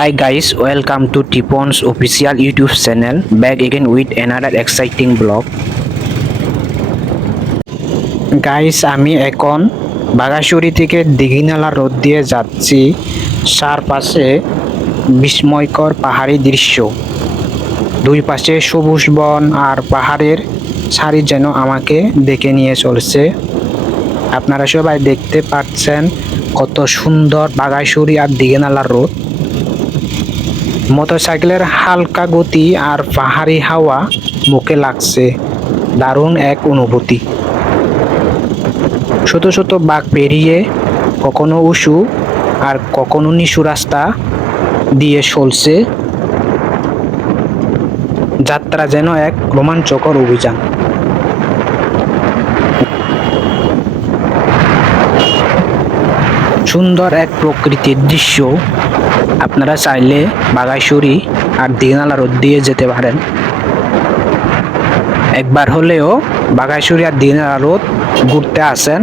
Hi guys, welcome to Tipon's official YouTube channel. Back again with another exciting vlog. Guys আমি এখন বাগাসুরি থেকে Dighinala road দিয়ে যাচ্ছি চারপাশে বিস্ময়কর পাহাড়ি দৃশ্য দুই পাশে সবুজ বন আর পাহাড়ের সারি যেন আমাকে ডেকে নিয়ে চলছে আপনারা সবাই দেখতে পাচ্ছেন কত সুন্দর বাগাইশুরি আর দিঘিনালা রোড মোটরসাইকেলের হালকা গতি আর পাহাড়ি হাওয়া মুখে লাগছে। দারুণ এক অনুভূতি। শত শত বাঘ পেরিয়ে কখনো উঁচু আর কখনো নিচু রাস্তা দিয়ে চলছে। যাত্রা যেন এক রোমাঞ্চকর অভিযান। সুন্দর এক প্রকৃতির দৃশ্য আপনারা চাইলে বাগাইশুরি আর দিঘনালা রোড দিয়ে যেতে পারেন। একবার হলেও বাগাইশুরি আর দিঘনালা রোড ঘুরতে আসেন।